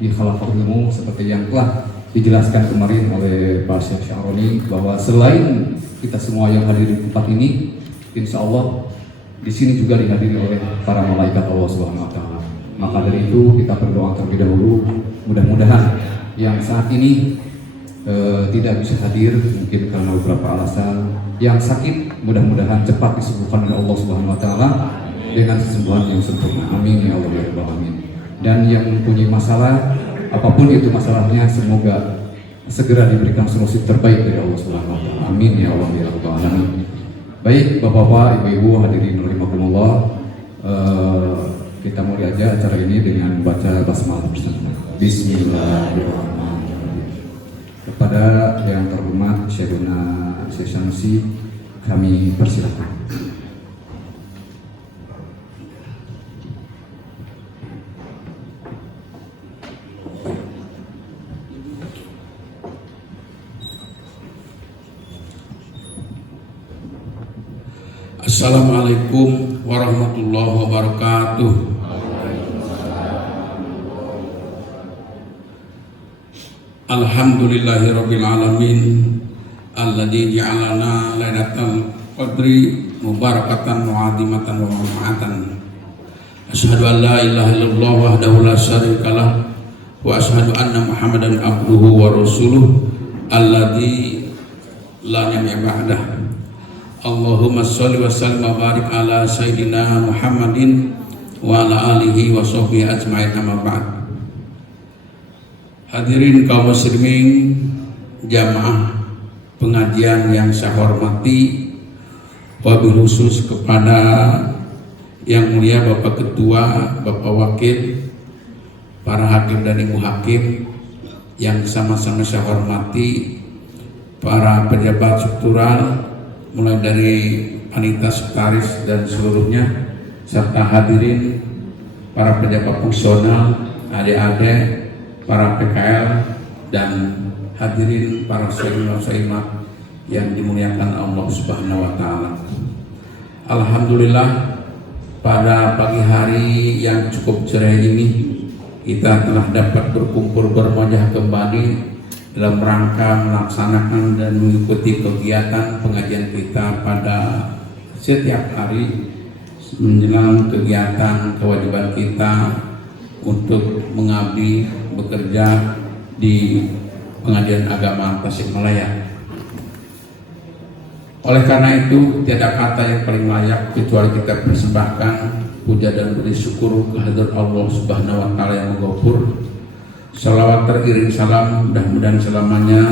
di Khalaqul Ilmu seperti yang telah dijelaskan kemarin oleh Pak Syekh Syaroni, bahwa selain kita semua yang hadir di tempat ini, insya Allah di sini juga dihadiri oleh para malaikat Allah Subhanahu wa Ta'ala. Maka dari itu kita berdoa terlebih dahulu, mudah-mudahan yang saat ini tidak bisa hadir mungkin karena beberapa alasan, yang sakit mudah-mudahan cepat disembuhkan oleh Allah Subhanahu wa Ta'ala dengan kesembuhan yang sempurna. Amin ya Allah ya Rabbal alamin. Dan yang mempunyai masalah apapun itu masalahnya, semoga segera diberikan solusi terbaik dari Allah Subhanahu wa Ta'ala. Amin ya Allah ya Rabbal alamin. Baik Bapak-bapak, Ibu-ibu hadirin rahimakumullah, kita mulai aja acara ini dengan membaca basmalah bersama. Bismillahirrahmanirrahim. Kepada yang terhormat Syekhuna Syekh Syamsi, kami persilakan. Assalamualaikum warahmatullahi wabarakatuh. Alhamdulillahirabbil alamin alladzi ja'alana lailatal qadri mubarakatan wa 'azimatan wa manfaatan. Asyhadu an la ilaha illallah wahdahu la syarikalah wa asyhadu anna Muhammadan abduhu wa rasuluh alladzi la nabiyya ba'dah. Allahumma sholli wa sallim wa barik ala sayyidina Muhammadin wa ala alihi wa sahbihi ajma'in, amma ba'd. Hadirin kaum muslimin, jamaah pengajian yang saya hormati, wabil khusus kepada yang mulia Bapak Ketua, Bapak Wakil, para hakim dan ibu hakim yang sama-sama saya hormati, para pejabat struktural mulai dari panitia sekretaris dan seluruhnya, serta hadirin para pejabat fungsional, adik-adik, para PKL, dan hadirin para sahabat yang dimuliakan Allah Subhanahu wa Ta'ala. Alhamdulillah, pada pagi hari yang cukup cerah ini kita telah dapat berkumpul bermajah kembali dalam rangka melaksanakan dan mengikuti kegiatan pengajian kita pada setiap hari menjelang kegiatan kewajiban kita untuk mengabdi bekerja di Pengadilan Agama Tasikmalaya. Oleh karena itu, tiada kata yang paling layak kecuali kita persembahkan puja dan beri syukur kehadirat Allah Subhanahu wa Ta'ala yang Maghfur. Salawat teriring salam mudah-mudahan selamanya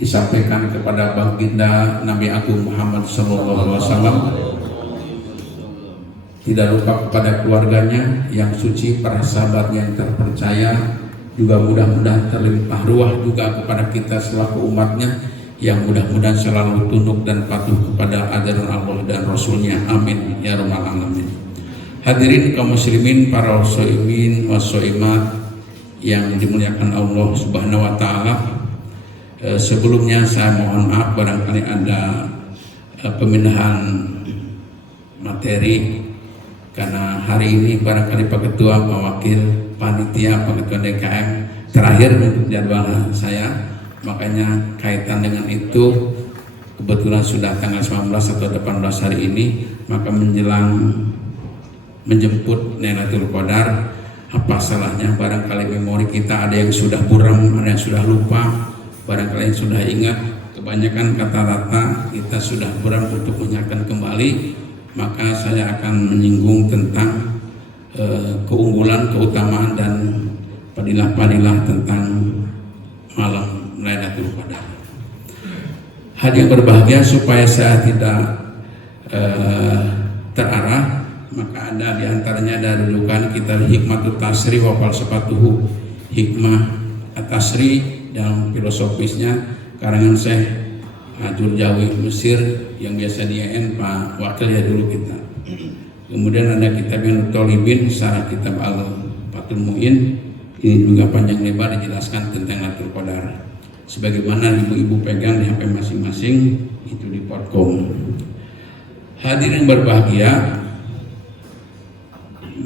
disampaikan kepada baginda Nabi Agung Muhammad SAW, tidak lupa kepada keluarganya yang suci, para sahabat yang terpercaya, juga mudah-mudahan terlimpah ruah juga kepada kita selaku umatnya yang mudah-mudahan selalu tunduk dan patuh kepada ajaran Allah dan Rasulnya. Amin ya rabbal alamin. Hadirin kaum muslimin, para shaimin wasoimat yang dimuliakan Allah Subhanahu wa Ta'ala, sebelumnya saya mohon maaf barangkali ada pemindahan materi, karena hari ini barangkali Pak Ketua, Pak Wakil, Panitia, Pak Ketua DKM terakhir untuk jadwal saya, makanya kaitan dengan itu kebetulan sudah tanggal 19 atau 18 hari ini, maka menjelang menjemput Lailatul Qadar, apa salahnya barangkali memori kita ada yang sudah buram, ada yang sudah lupa, barangkali yang sudah ingat, kebanyakan kata-kata kita sudah buram untuk mengingatkan kembali. Maka saya akan menyinggung tentang keunggulan, keutamaan, dan padilah-padilah tentang malam Lailatul Qadar. Hadirin berbahagia, supaya saya tidak terarah, maka ada diantaranya dari rujukan kita hikmatut tasri wa falsafatuhu, hikmah at-tasri dalam filosofisnya karangan Syekh Jurjawi Mesir yang biasa diain Pak Wakil ya dulu kita. Kemudian ada kitab yang Tolibin, syarah kitab Al-Fathul Mu'in, ini juga panjang lebar dijelaskan tentang Lailatul Qadar. Sebagaimana ibu-ibu pegang di HP masing-masing itu di Podcom. Hadirin berbahagia,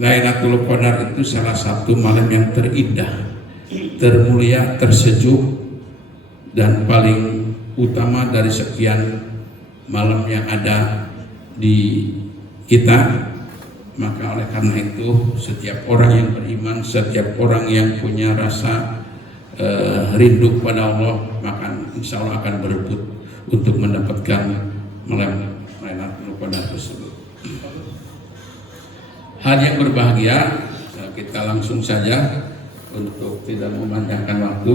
Lailatul Qadar itu salah satu malam yang terindah termulia, tersejuk, dan paling utama dari sekian malam yang ada di kita. Maka oleh karena itu setiap orang yang beriman, setiap orang yang punya rasa rindu kepada Allah, maka insya Allah akan berebut untuk mendapatkan malam Lailatul Qadar tersebut. Hal yang berbahagia, kita langsung saja untuk tidak memanjangkan waktu.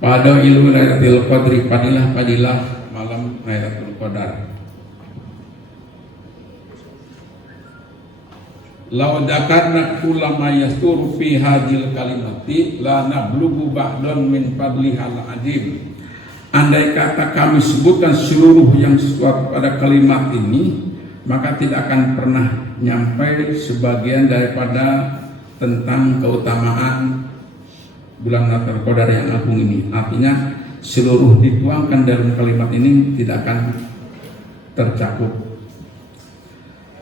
Pada ilmu Lailatul Qadri, padilah malam Lailatul Qadar. Lau dakarna ulama yasturu fi hadil kalimati la nablugu ba'dun min fadlihal adim. Andai kata kami sebutkan seluruh yang sesuatu pada kalimat ini, maka tidak akan pernah nyampai sebagian daripada tentang keutamaan bulan Lailatul Qadar yang agung ini. Artinya seluruh dituangkan dalam kalimat ini tidak akan tercakup.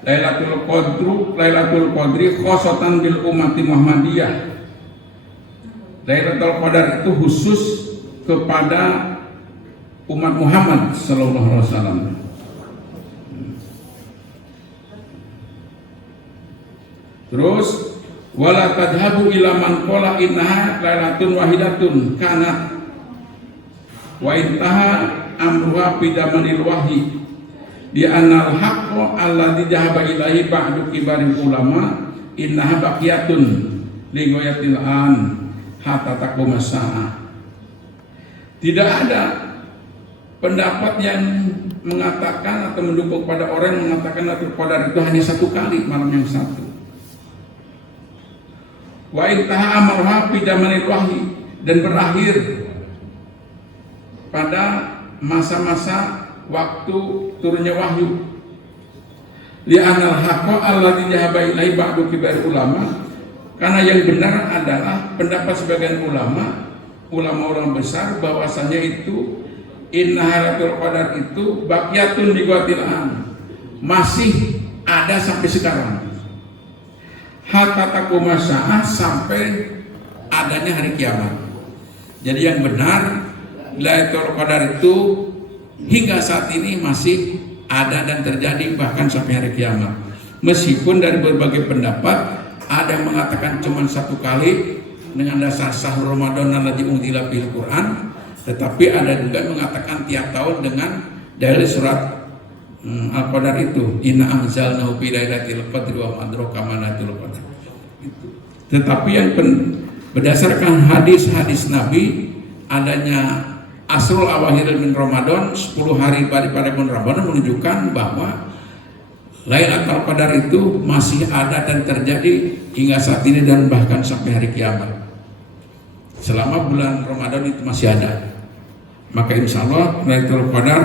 Lailatul Qadri khosotan bil umati Muhammadiyah. Lailatul Qadar itu khusus kepada umat Muhammad sallallahu alaihi wasallam. Terus wala tadhabu ila man qala innaha lailatun wahidatun kanat wa intaha amruha bidamanil wahyi di anal haqqo alladzi jahaba ilahi ba'du kibaril ulama innaha baqiyatun li ghayatil an hatta taqum as-saah. Tidak ada pendapat yang mengatakan atau mendukung pada orang yang mengatakan Lailatul Qadar itu hanya satu kali, malam yang satu. Wa intaha amruha bidamanil wahyi, dan berakhir pada masa-masa waktu turunnya wahyu. Li anal haqqo alladzi jahaba ilaihi ba'du kibar ulama, karena yang benar adalah pendapat sebagian ulama besar bahwasanya itu inna Lailatul Qadar itu baqiyatun li ghayatil an, masih ada sampai sekarang. Hatta taqum as-saah, sampai adanya hari kiamat. Jadi yang benar Lailatul Qadar itu hingga saat ini masih ada dan terjadi bahkan sampai hari kiamat. Meskipun dari berbagai pendapat ada yang mengatakan cuma satu kali dengan dasar sahur Ramadan alladzi unzila fil Quran, tetapi ada juga yang mengatakan tiap tahun dengan dalil surat Al-Qadar itu inna anzalnahu fi lailatul qadri wa ma adraka ma lailatul qadar. Tetapi yang berdasarkan hadis-hadis Nabi adanya Asrul Awakhir min Ramadan, 10 hari daripada bulan Ramadan, menunjukkan bahwa Lailatul Qadar itu masih ada dan terjadi hingga saat ini dan bahkan sampai hari kiamat. Selama bulan Ramadan itu masih ada, maka insya Allah Lailatul Qadar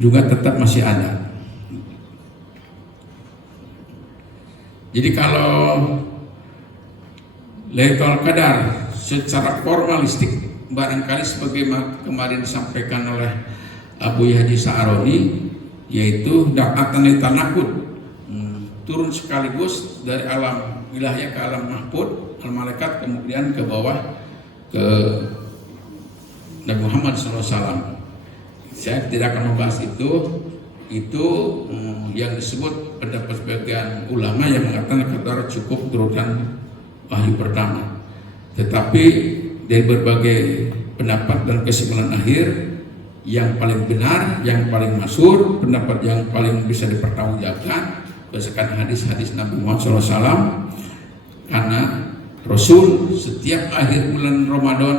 juga tetap masih ada. Jadi kalau Lailatul Qadar secara formalistik barangkali sebagaimana kemarin disampaikan oleh Abu Haji Sa'aroni, yaitu da'atan tanakut, turun sekaligus dari alam wilayah ke alam mahfud, al malaikat, kemudian ke bawah ke Nabi Muhammad SAW. Saya tidak akan membahas itu yang disebut pendapat sebagian ulama yang mengatakan Qadar cukup turunkan wahyu pertama. Tetapi dari berbagai pendapat dan kesimpulan akhir, yang paling benar, yang paling masyhur, pendapat yang paling bisa dipertanggungjawabkan berdasarkan hadis-hadis Nabi Muhammad SAW, karena Rasul setiap akhir bulan Ramadan,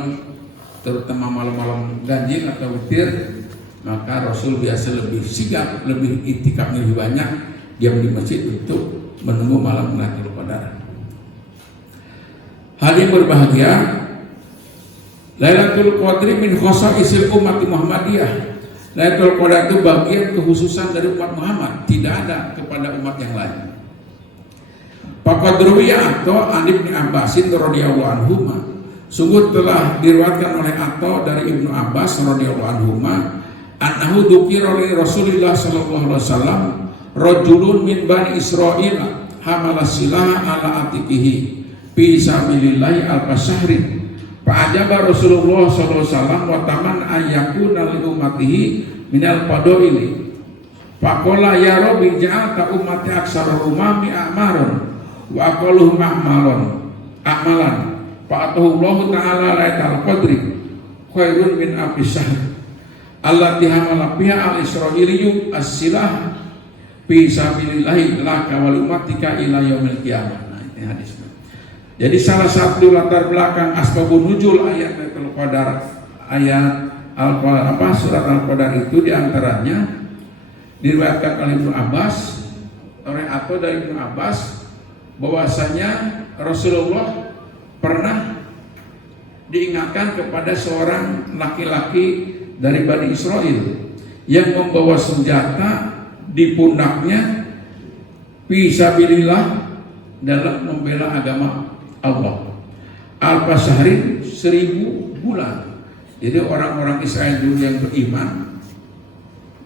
terutama malam-malam ganjil atau witir, maka Rasul biasa lebih sigap, lebih itikaf, lebih banyak diam di masjid untuk menunggu malam Lailatul Qadar. Hal yang berbahagia, Lailatul Qadri min khosaisil umat Muhammadiyah. Lailatul Qadar itu bagian kekhususan dari umat Muhammad, tidak ada kepada umat yang lain. Faqad ruwiya atau an Ibnu Abbasin radhiyallahu anhu, sungguh telah diriwayatkan oleh Atha dari Ibnu Abbas radhiyallahu anhu, annahu dzukira li Rasulillah sallallahu alaihi wasallam rajulun min bani Israil hamala silah ala atiqihi fi sabilillahi al-fasahri Fa'ajaba Rasulullah sallallahu alaihi wasallam wa taman ayyakuna li ummatihi minal fadaili. Faqala ya Rabbi ja'alta ummati aksara umami a'maran wa aqalluhum a'malan. Fa'atahu Allah ta'ala lailatul qadri khairun min alfi syahr. Allati hamala biha al-israiliyyu as-silah fi sabilillahi laka wal ummatika ila yaumil qiyamah. Nah, ini hadisnya. Jadi salah satu latar belakang asbabun nuzul ayat Lailatul Qadar, ayat surat Al-Qadar itu diantaranya diriwayatkan oleh Ibnu Abbas atau dari Ibnu Abbas bahwasanya Rasulullah pernah diingatkan kepada seorang laki-laki dari Bani Israel yang membawa senjata di pundaknya fisabilillah dalam membela agama Allah. Alfa syahrin 1000 bulan. Jadi orang-orang Israel dulu yang beriman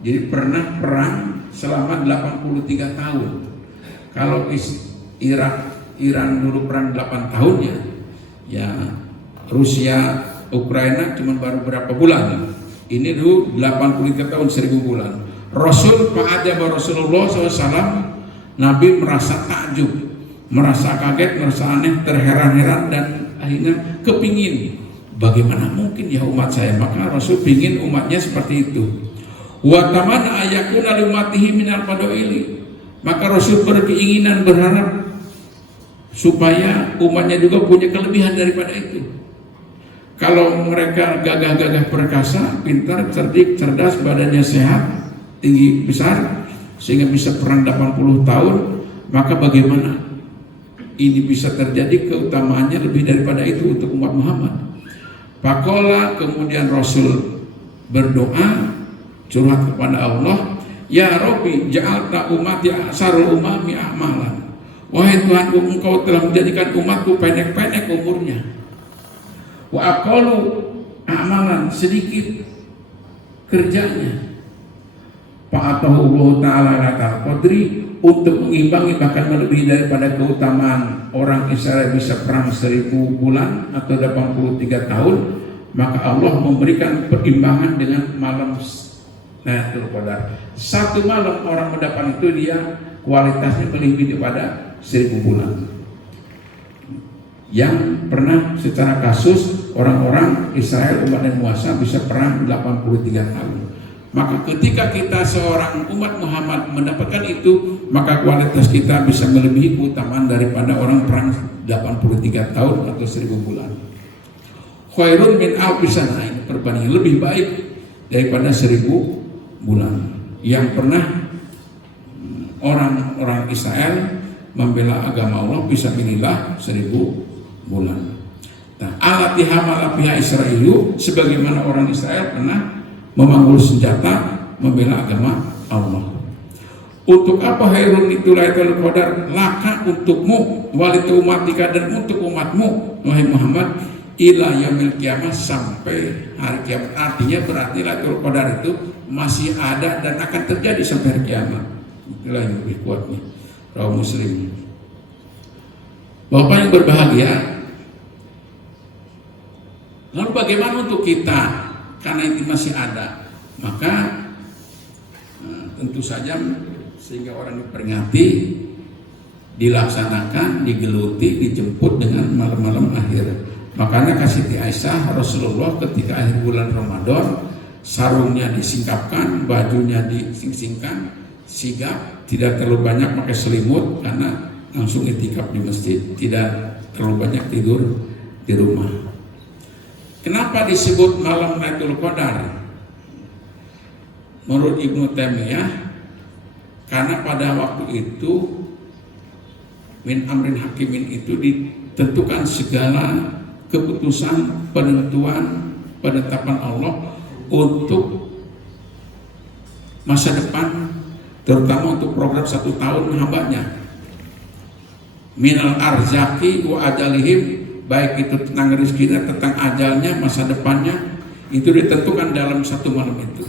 jadi pernah perang selama 83 tahun. Kalau Iran dulu perang 8 tahun ya Rusia Ukraina cuma baru berapa bulan. Ini dulu 83 tahun 1000 bulan. Rasulullah SAW, Nabi merasa takjub, merasa kaget, merasa aneh, terheran-heran dan akhirnya kepingin bagaimana mungkin ya umat saya. Maka Rasul pingin umatnya seperti itu. Wa tamana ayakuna li ummatihi minal fadaili. Maka Rasul berkeinginan, berharap supaya umatnya juga punya kelebihan daripada itu. Kalau mereka gagah-gagah perkasa, pintar, cerdik, cerdas, badannya sehat, tinggi besar, sehingga bisa perang 80 tahun, maka bagaimana ini bisa terjadi keutamaannya lebih daripada itu untuk umat Muhammad. Pakola kemudian Rasul berdoa, curhat kepada Allah, ya Rabbi ja'alta ummati aksarul umami a'malan. Wahai Tuhanku, engkau telah menjadikan umatku pendek-pendek umurnya. Wa aqallu a'malan, sedikit kerjanya. Fa'atahu Allah ta'ala lailatul qadri, untuk mengimbangi bahkan melebihi daripada keutamaan orang Israel bisa perang 1000 bulan atau 83 tahun, maka Allah memberikan perimbangan dengan malam Lailatul Qadar. Satu malam orang mendapat itu dia kualitasnya melebihi daripada 1000 bulan. Yang pernah secara kasus orang-orang Israel umat dan Muasa bisa perang 83 tahun. Maka ketika kita seorang umat Muhammad mendapatkan itu, maka kualitas kita bisa melebihi keutamaan daripada orang perang 83 tahun atau 1000 bulan. Khairun min alfi sana, ini perbandingan lebih baik daripada 1000 bulan. Yang pernah orang-orang Israel membela agama Allah bisa bilillah 1000 bulan. Nah, alati hamala pihak Israel, sebagaimana orang Israel pernah memanggul senjata membela agama Allah. Untuk apa Khairun itu Lailatul Qadar? Laka untukmu, walitu umatika, dan untuk umatmu wahai Muhammad, ila yaumil qiyamah, sampai hari kiamat. Artinya berarti Lailatul Qadar itu masih ada dan akan terjadi sampai hari kiamat. Itulah yang lebih kuat nih kaum muslim. Bapak yang berbahagia, lalu bagaimana untuk kita? Karena itu masih ada, maka tentu saja sehingga orang diperingati, dilaksanakan, digeluti, dijemput dengan malam-malam akhir. Makanya kasih Aisyah, Rasulullah ketika akhir bulan Ramadan, sarungnya disingkapkan, bajunya disingsingkan, sigap, tidak terlalu banyak pakai selimut karena langsung itikaf di masjid, tidak terlalu banyak tidur di rumah. Kenapa disebut malam Lailatul Qadar? Menurut Ibnu Taimiyah, karena pada waktu itu min amrin hakimin itu ditentukan segala keputusan, penetapan Allah untuk masa depan, terutama untuk program 1 tahun hambanya. Minal arzaki wa ajalihim, baik itu tentang rezekinya, tentang ajalnya, masa depannya, itu ditentukan dalam 1 malam itu.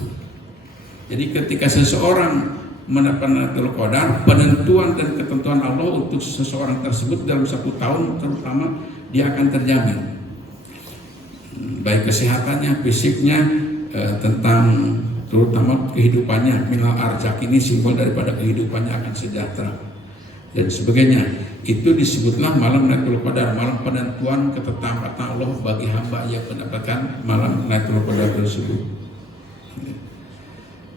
Jadi ketika seseorang mendapat Lailatul Qadar, penentuan dan ketentuan Allah untuk seseorang tersebut dalam 1 tahun terutama dia akan terjamin. baik kesehatannya, fisiknya, tentang terutama kehidupannya. Minal arzak ini simbol daripada kehidupannya akan sejahtera dan sebagainya. Itu disebutlah malam Lailatul Qadar, malam penentuan ketetapan Allah bagi hamba yang mendapatkan malam Lailatul Qadar tersebut.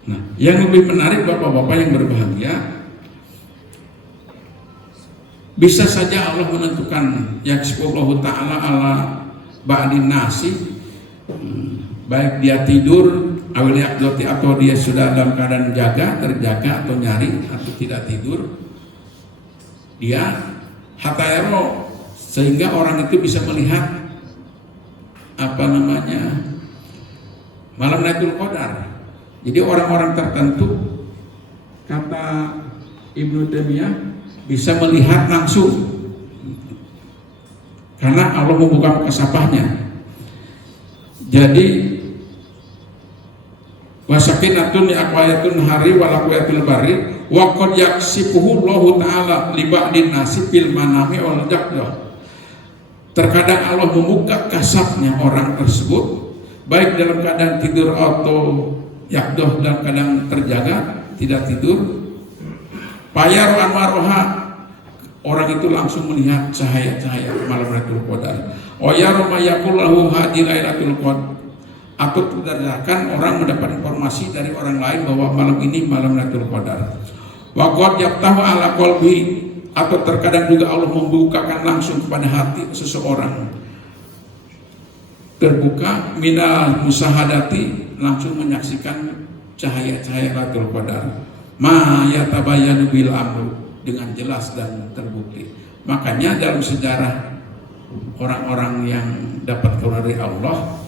Nah, yang lebih menarik bapak-bapak yang berbahagia, bisa saja Allah menentukan yaqsifullahu ta'ala ala ba'din nasi, baik dia tidur awil yaqdoti atau dia sudah dalam keadaan terjaga atau nyari atau tidak tidur, dia hatayaro, sehingga orang itu bisa melihat malam Lailatul Qadar. Jadi orang-orang tertentu, kata Ibnu Taimiyah, bisa melihat langsung karena Allah membuka kesapahnya. Jadi wasakinatun aqwayatun hari walaqiyatul bari wa qad yaksifuhu Allah taala li ba'din nasi fil manami wal jaqdah. Terkadang Allah membuka kasapnya orang tersebut baik dalam keadaan tidur atau yaqdah, dalam keadaan terjaga tidak tidur. Payar anwaroha, orang itu langsung melihat cahaya-cahaya malam Lailatul Qadar. Oyaroma yakullahu hadil Lailatul Qadar, atau berdasarkan orang mendapat informasi dari orang lain bahwa malam ini malam Lailatul Qadar. Wa qad yaftahu ala qalbi, atau terkadang juga Allah membukakan langsung kepada hati seseorang, terbuka minal musahadati, langsung menyaksikan cahaya-cahaya Lailatul Qadar. Ma yatabayyanu bil amru, dengan jelas dan terbukti. Makanya dalam sejarah orang-orang yang dapat karunia dari Allah,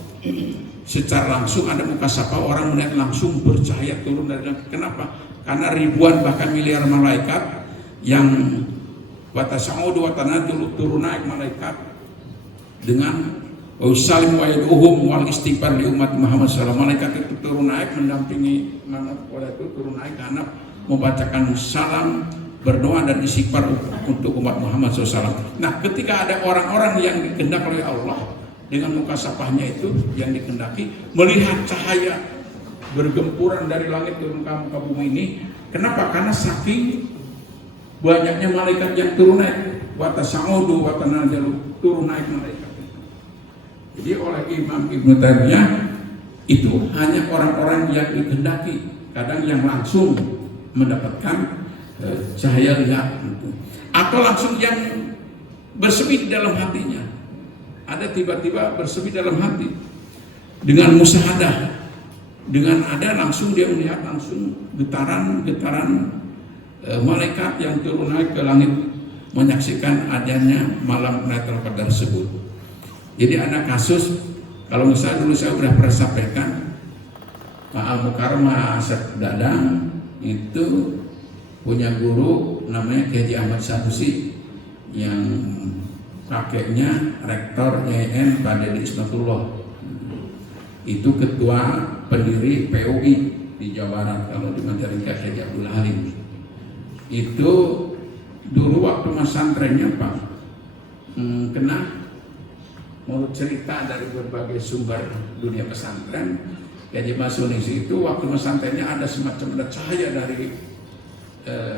secara langsung ada mukasafah, orang melihat langsung bercahaya turun dari langit. Kenapa? Karena ribuan bahkan miliar malaikat yang watasaudu watanadzulu, turun naik malaikat dengan usalim wa yad'uhum wal istighfar li umat Muhammad SAW. Malaikat itu turun naik mendampingi pada itu turun naik karena membacakan salam, berdoa dan istighfar untuk umat Muhammad SAW. Nah, ketika ada orang-orang yang dikehendaki oleh Allah dengan mukasafahnya itu yang dikehendaki, melihat cahaya bergempuran dari langit turun ke muka bumi ini. Kenapa? Karena saking banyaknya malaikat yang turun naik, watasaudu watanadzulu, turun naik malaikat. Jadi oleh Imam Ibnu Taimiyah, itu hanya orang-orang yang dikehendaki, kadang yang langsung mendapatkan cahaya lihat, atau langsung yang bersemi dalam hatinya. Ada tiba-tiba bersemi dalam hati dengan musyahadah, dengan ada langsung dia melihat langsung getaran-getaran malaikat yang turun naik ke langit menyaksikan adanya malam Lailatul Qadar tersebut. Jadi ada kasus, kalau misalnya dulu saya sudah pernah sampaikan, Pak Al-Mukarramah Asep Dadang itu punya guru namanya Kiai Ahmad Sanusi, yang kakeknya rektor YN Pak Dedi Ismatullah, itu ketua pendiri PUI di Jawa Barat kalau di Mandalika, Kiai Abdul Halim. Itu dulu waktu pesantrennya Pak kena, menurut cerita dari berbagai sumber dunia pesantren, Kiai Masunisi itu waktu pesantrennya ada semacam cahaya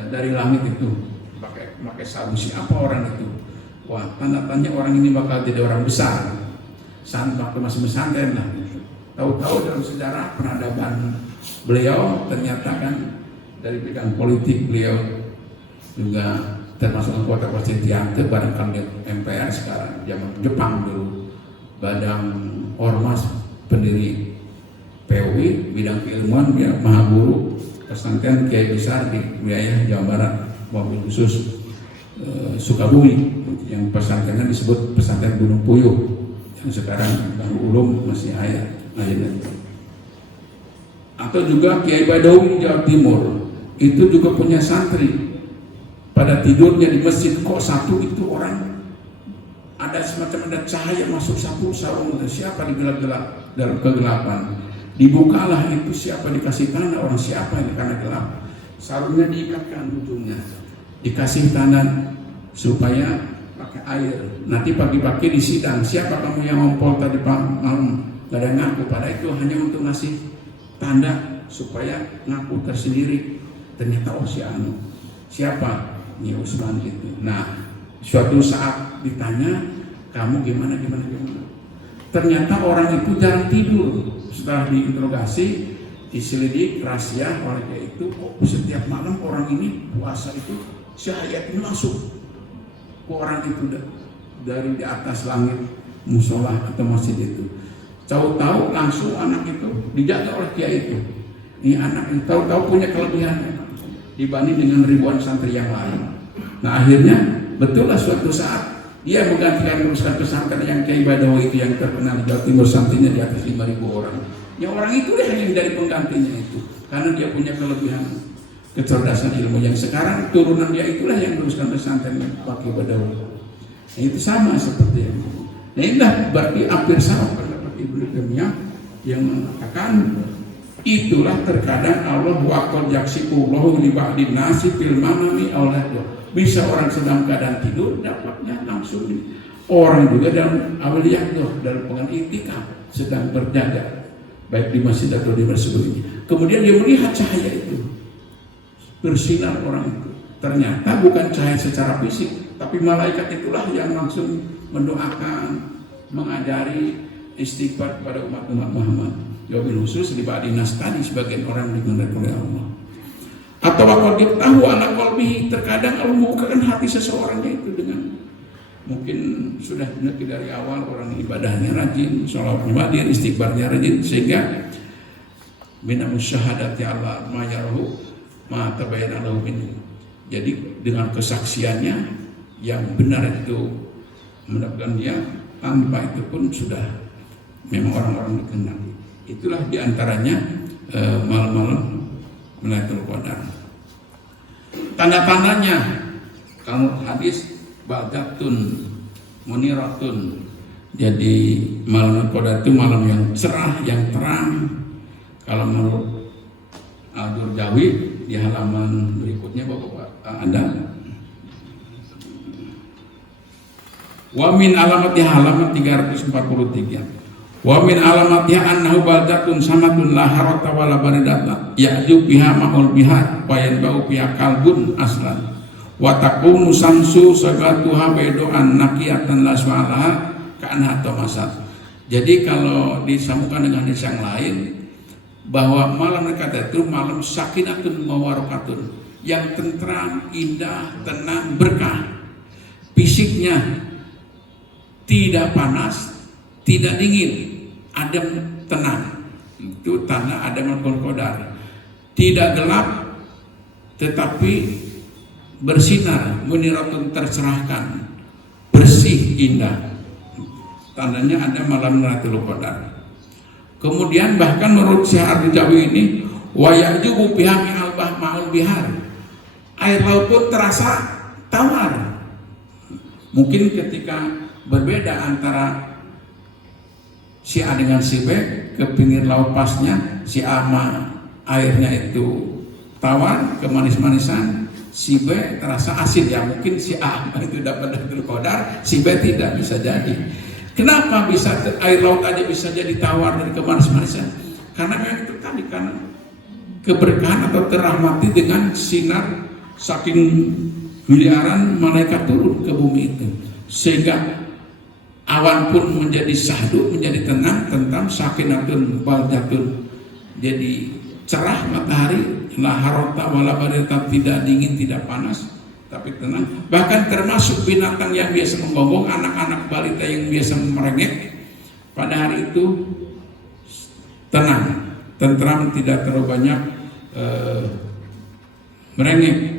dari langit itu, pakai sarung. Siapa orang itu? Wah, tanda-tanya orang ini bakal jadi orang besar. Waktu masih pesantren lah. Tahu-tahu dalam sejarah peradaban beliau ternyata kan dari bidang politik, beliau juga termasuk anggota Konstituante barangkali MPR sekarang, zaman Jepang dulu, Badang Ormas, pendiri PUI, bidang keilmuan, dia maha guru pesantren kiai besar di wilayah Jawa Barat, wabil khusus Sukabumi, yang pesantrennya disebut pesantren Gunung Puyuh, yang sekarang Darul Ulum masih ada. Atau juga Kiai Badawi Jawa Timur, itu juga punya santri. Pada tidurnya di masjid, kok satu itu orang ada semacam ada cahaya masuk satu sarung. Siapa di gelap-gelap dalam kegelapan? Dibukalah itu, siapa dikasih tanda, orang siapa ini karena gelap. Sarungnya diikatkan ujungnya, dikasih tanda supaya pakai air. Nanti pagi-pagi di sidang, siapa kamu yang ngompol tadi malam? Gak ada yang ngaku. Pada itu hanya untuk ngasih tanda supaya ngaku tersendiri. Ternyata si Anu. Siapa? Nyi Usman itu. Nah, suatu saat ditanya, kamu gimana? Ternyata orang itu jarang tidur. Setelah diinterogasi, diselidik, rahasia oleh itu, kok setiap malam orang ini puasa itu cahaya itu masuk ke orang itu dari di atas langit musola atau masjid itu. Tahu-tahu langsung anak itu dijaga oleh kiai itu. Ini anak yang tahu-tahu punya kelebihan dibanding dengan ribuan santri yang lain. Nah akhirnya betullah suatu saat dia menggantikan urusan pesantren yang Kiai Badawi itu yang terkenal di Jawa Timur, santrinya di atas 5.000 orang. Ya orang itu deh yang menjadi penggantinya itu karena dia punya kelebihan kecerdasan ilmu yang sekarang turunan dia itulah yang meneruskan pesantren Kiai Badawi. Nah, itu sama seperti yang nah inilah berarti hampir sama pendapat Ibnu Taimiyah yang mengatakan itulah terkadang Allah waqad yaksipullahu li ba'din nasi fil manami oleh bisa orang sedang keadaan tidur dapatnya langsung orang juga dalam awliyatullah dalam pengen itikaf sedang berjaga baik di masjid atau di masjid. Kemudian dia melihat cahaya itu bersinar orang itu. Ternyata bukan cahaya secara fisik, tapi malaikat itulah yang langsung mendoakan, mengajari istighfar kepada umat Muhammad. Wabil khusus di ba'dinas tadi sebagian orang digunakan oleh Allah. Atau kalau dia tahu anak kolbi terkadang Allah membukakan hati seseorang itu dengan mungkin sudah mengerti dari awal orang ibadahnya rajin, sholawatnya rajin, istighfarnya rajin sehingga minamus syahadati Allah ma yarahu ma tabayyana lahu minhu. Jadi dengan kesaksiannya yang benar itu mendapatkan dia tanpa itu pun sudah memang orang-orang dikenal. Itulah diantaranya malam-malam Lailatul Qadar. Tanda-tandanya kalau hadis baldatun muniratun. Jadi malam Qadar itu malam yang cerah, yang terang. Kalau menurut Al-Durjawi di halaman berikutnya Bapak ada wa min alamati halaman 343. Wa min alamatiha annahu baldatun samatun la harata wala baridata ya'ju biha ma'ul bihar wa yanba'u biha kalbun aslan wa takunu samsu sagatuha baidoan naqiyatan la su'alaha ka'anha tamasat. Jadi kalau disambungkan dengan hadis yang lain bahwa malam Qadar itu malam sakinatun mawarakatun yang tentram, indah, tenang, berkah. Fisiknya tidak panas, tidak dingin, adem, tenang. Itu tanda adem Lailatul Qadar. Tidak gelap, tetapi bersinar, muniratun tercerahkan, bersih, indah. Tandanya ada malam Lailatul Qadar. Kemudian bahkan menurut Syekh Ar-Rijawi ini, wa ya'jubu biha ma'ul bihar. Air laut pun terasa tawar. Mungkin ketika berbeda antara si A dengan si B, ke pinggir laut pasnya si A airnya itu tawar, kemanis-manisan, si B terasa asin. Ya mungkin si A itu dapat Lailatul Qadar, si B tidak, bisa jadi. Kenapa bisa air laut aja bisa jadi tawar dan kemanis-manisan? Karena memang itu tadi kan keberkahan atau terahmati dengan sinar saking miliaran malaikat turun ke bumi itu, sehingga awan pun menjadi sahdu, menjadi tenang, tentram, sakinatun baldatun. Jadi cerah matahari, la harota wala baridata, tidak dingin, tidak panas, tapi tenang. Bahkan termasuk binatang yang biasa menggonggong, anak-anak balita yang biasa merengek, pada hari itu tenang, tentram, tidak terlalu banyak merengek.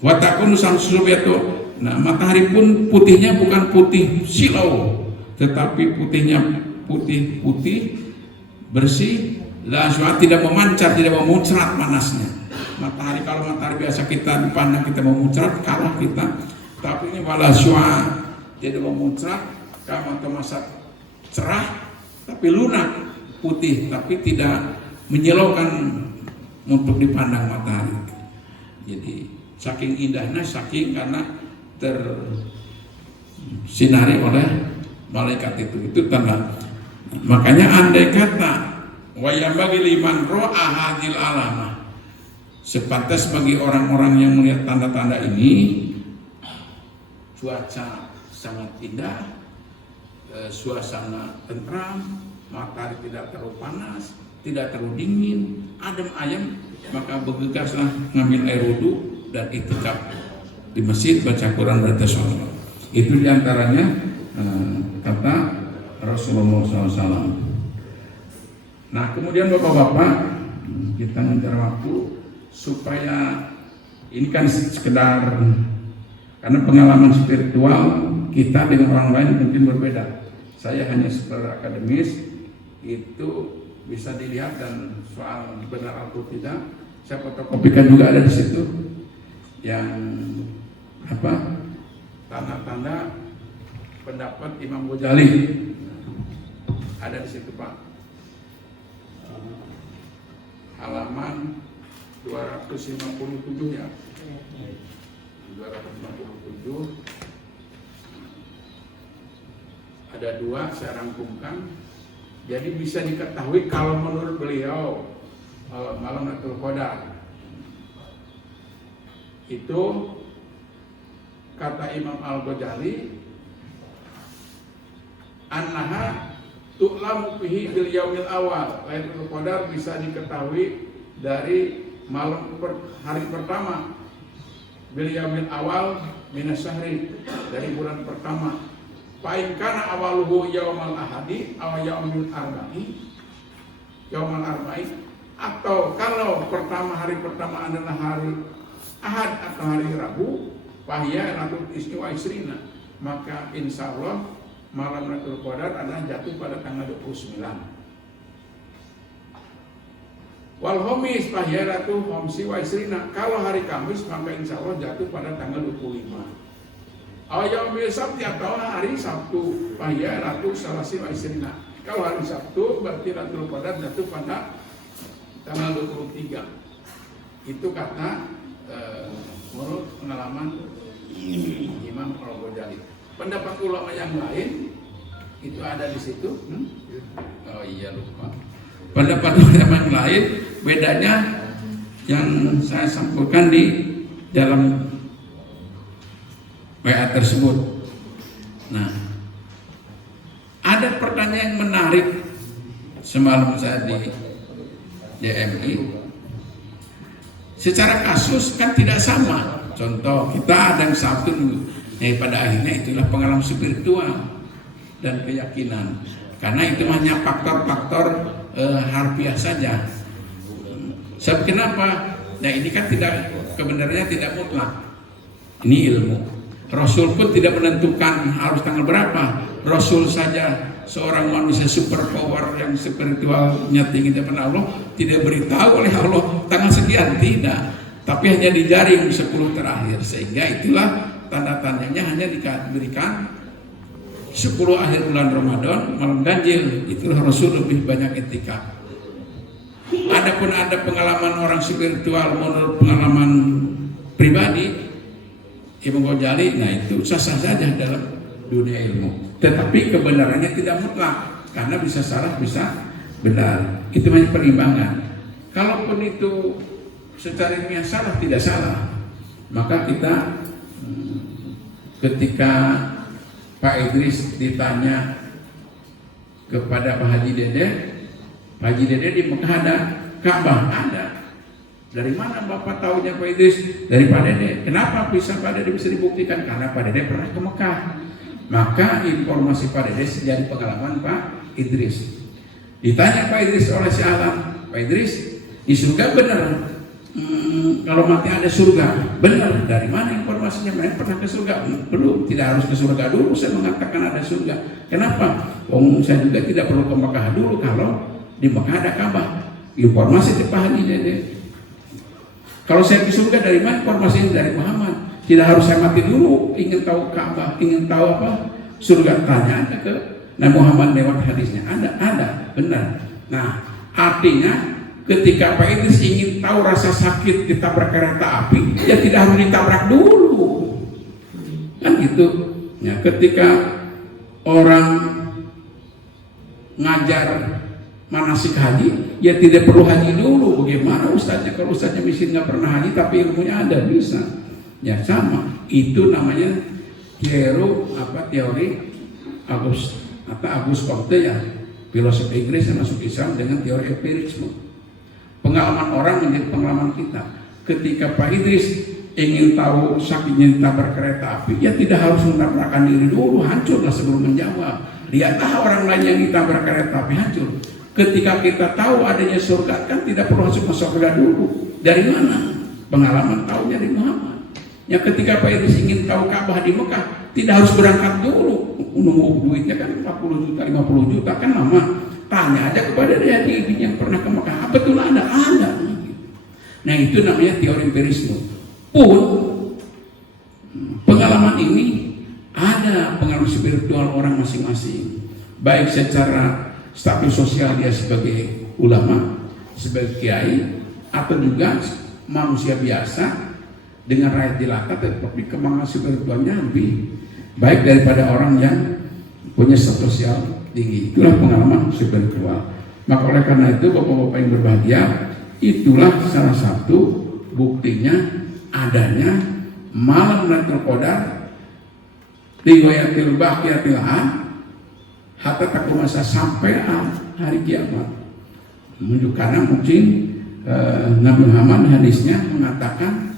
Watakun samsubiatu. Nah, matahari pun putihnya bukan putih silau, tetapi putihnya putih bersih, tidak memancar, tidak memuncrat panasnya. Matahari, kalau matahari biasa kita dipandang kita memuncrat, kalah kita. Tapi ini wala syua, tidak memuncrat, kamu termasuk cerah, tapi lunak, putih, tapi tidak menyilaukan untuk dipandang matahari. Jadi saking indahnya, saking karena sinari oleh malaikat itu tanda. Makanya andai kata wayam bagi liman ro'a hadil alamah, sepantas bagi orang-orang yang melihat tanda-tanda ini, cuaca sangat indah, suasana tentram, matahari tidak terlalu panas, tidak terlalu dingin, adem ayem, maka bergegaslah ngambil air wudhu dan itikaf di masjid, baca Quran, bertasawuf. Itu diantaranya kata Rasulullah SAW. Nah, kemudian bapak-bapak, kita ngejar waktu supaya ini kan sekedar karena pengalaman spiritual kita dengan orang lain mungkin berbeda. Saya hanya sekedar akademis, itu bisa dilihat, dan soal benar atau tidak saya fotokopikan juga ada di situ yang apa tanda-tanda pendapat Imam Ghazali ada di situ Pak, halaman 257 ya, 257 ada dua, saya rangkumkan. Jadi bisa diketahui kalau menurut beliau malam Lailatul Qadar itu kata Imam Al-Ghazali annaha tu'lamu fihi bil yaumil awal. Lailatul Qadar bisa diketahui dari hari pertama, bil yaumil awal minas syahri, dari bulan pertama. Fa in kana awaluhu yaumal ahadi aw yaumil arba'i, atau kalau hari pertama adalah hari Ahad atau hari Rabu, fahiya lailatul isni wa isrina, maka insyaallah malam Lailatul Qadar adalah jatuh pada tanggal 29. Wal khamis fahiya lailatul khamsi wa isrina, kalau hari Kamis maka insyaallah jatuh pada tanggal 25. Yaumil sabti, atau hari Sabtu, fahiya lailatul salasi wa isrina, kalau hari Sabtu berarti Lailatul Qadar jatuh pada tanggal 23. Itu kata menurut pengalaman Imam Al-Ghazali. Pendapat ulama yang lain itu ada di situ. Oh iya lupa. Pendapat ulama yang lain bedanya yang saya sampaikan di dalam WA tersebut. Nah, ada pertanyaan yang menarik semalam saya di DMI. Secara kasus kan tidak sama. Contoh, kita ada yang Sabtu, pada akhirnya itulah pengalaman spiritual dan keyakinan. Karena itu hanya faktor-faktor harfiah saja. Sebab kenapa? Nah ini kan kebenarannya tidak mutlak. Ini ilmu. Rasul pun tidak menentukan harus tanggal berapa. Rasul saja seorang manusia super power yang spiritualnya tinggi daripada Allah tidak beritahu oleh Allah tanggal sekian, tidak. Tapi hanya di jaring 10 terakhir, sehingga itulah tanda-tandanya hanya diberikan 10 akhir bulan Ramadan, malam ganjil. Itulah Rasul lebih banyak etika. Adapun ada pengalaman orang spiritual menurut pengalaman pribadi Imam Ghazali, nah itu sah-sah saja dalam dunia ilmu. Tetapi kebenarannya tidak mutlak, karena bisa salah, bisa benar. Itu hanya perimbangan. Kalaupun itu secara ilmiah salah, tidak salah, maka kita ketika Pak Idris ditanya kepada Pak Haji Dede, Pak Haji Dede di Mekah ada Ka'bah, ada. Dari mana Bapak tahunya Pak Idris? Dari Pak Dede. Kenapa bisa Pak Dede bisa dibuktikan? Karena Pak Dede pernah ke Mekah. Maka informasi Pak Dede jadi pengalaman Pak Idris. Ditanya Pak Idris oleh si Alam, Pak Idris, di surga benar? Kalau mati ada surga, benar. Dari mana informasinya? Mereka pernah ke surga? Belum, tidak harus ke surga dulu. Saya mengatakan ada surga. Kenapa? Saya juga tidak perlu ke Mekah dulu kalau di Mekah ada Ka'bah. Informasi dipahami Dede. Kalau saya ke surga dari mana informasinya? Dari Muhammad. Tidak harus saya mati dulu ingin tahu Ka'bah, ingin tahu apa surga. Tanya aja ke Nabi Muhammad lewat hadisnya. Ada, benar. Nah, artinya ketika Pak Idris ingin tahu rasa sakit ditabrak kereta api, ya tidak harus ditabrak dulu, kan gitu. Ya, ketika orang ngajar manasik haji, ya tidak perlu haji dulu. Bagaimana ustaznya? Kalau ustaznya miskin nggak pernah haji tapi ilmunya ada, bisa. Ya sama. Itu namanya teori Auguste Comte, ya, filosof Inggris yang masuk Islam dengan teori empirisme. Pengalaman orang menjadi pengalaman kita. Ketika Pak Idris ingin tahu sakitnya ditabrak kereta api, ya tidak harus menabrakkan diri dulu, hancurlah sebelum menjawab. Lihatlah orang lain yang ditabrak kereta api, hancur. Ketika kita tahu adanya surga, kan tidak perlu masuk surga dulu. Dari mana? Pengalaman tahunya dari Muhammad. Ya, ketika Pak Idris ingin tahu Ka'bah di Mekah, tidak harus berangkat dulu. Nunggu duitnya kan 40 juta, 50 juta kan lama. Tanya aja kepada dia yang pernah ke Mekah. Betul ada. Nah, itu namanya teori empirisme. Pun pengalaman ini ada pengaruh spiritual orang masing-masing. Baik secara status sosial dia sebagai ulama, sebagai kiai, atau juga manusia biasa dengan rakyat jelata, tetapi kemampuan spiritualnya lebih baik daripada orang yang punya status sosial tinggi. Itulah pengalaman spiritual. Maka oleh karena itu, bapak-bapak yang berbahagia, itulah salah satu buktinya adanya malam Lailatul Qadar, riwayatil baqiyatil hatta taqum masa sampai hari kiamat. Karena mungkin Nabi Muhammad hadisnya mengatakan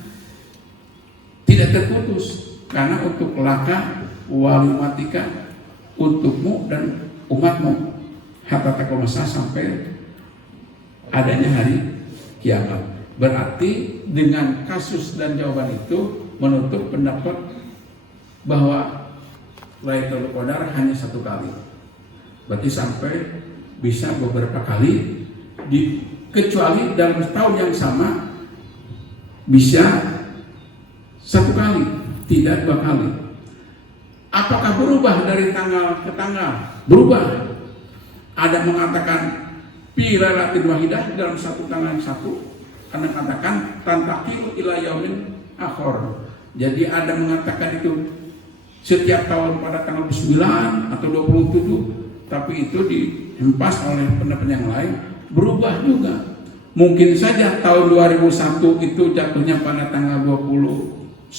tidak terputus, karena untuk laka walimatika, untukmu dan umatmu, hatta taqum masa sampai adanya hari kiamat. Berarti dengan kasus dan jawaban itu menutup pendapat bahwa Lailatul Qadar hanya satu kali. Berarti sampai bisa beberapa kali, kecuali dalam tahun yang sama bisa satu kali, tidak dua kali. Apakah berubah dari tanggal ke tanggal? Berubah. Ada mengatakan fi lailatin wahidah, dalam satu tanggal yang satu. Ada mengatakan tantakilu ila yaumin akhir. Jadi ada mengatakan itu setiap tahun pada tanggal 9 atau 27, tapi itu dihempas oleh pendapat yang lain, berubah juga. Mungkin saja tahun 2001 itu jatuhnya pada tanggal 29,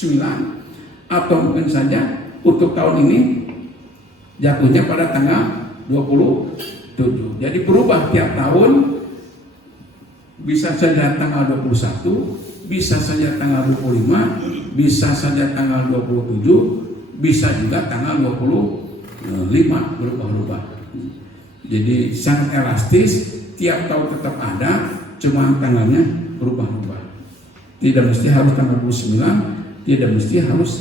atau mungkin saja untuk tahun ini jatuhnya pada tanggal 27. Jadi berubah tiap tahun. Bisa saja tanggal 21, bisa saja tanggal 25, bisa saja tanggal 27, bisa juga tanggal 25, berubah-ubah. Jadi sangat elastis, tiap tahun tetap ada, cuma tanggalnya berubah-ubah. Tidak mesti harus tanggal 29, tidak mesti harus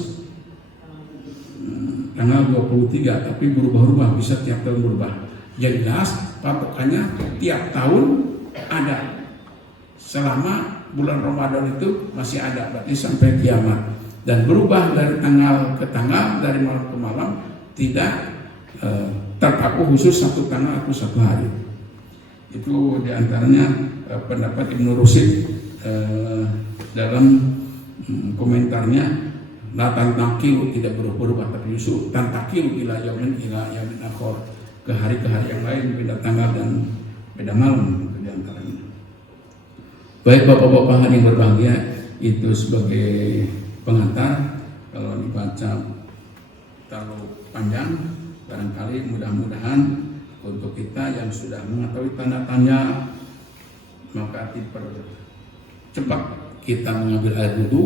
tanggal 23, tapi berubah-ubah, bisa tiap tahun berubah. Yang jelas patokannya tiap tahun ada. Selama bulan Ramadan itu masih ada, berarti sampai kiamat. Dan berubah dari tanggal ke tanggal, dari malam ke malam, tidak terpaku khusus satu tanggal atau satu hari. Itu diantaranya pendapat Ibnu Rusyid dalam komentarnya, la tantakilu, tidak berubah-ubah, tapi justru tantakilu ila yaumin akhir, ke hari-hari yang lain, beda tanggal dan beda malam, itu diantaranya. Baik bapak-bapak yang berbahagia, itu sebagai pengantar. Kalau dibaca terlalu panjang, barangkali mudah-mudahan untuk kita yang sudah mengetahui tanda-tanda, maka cepat kita mengambil air wudu,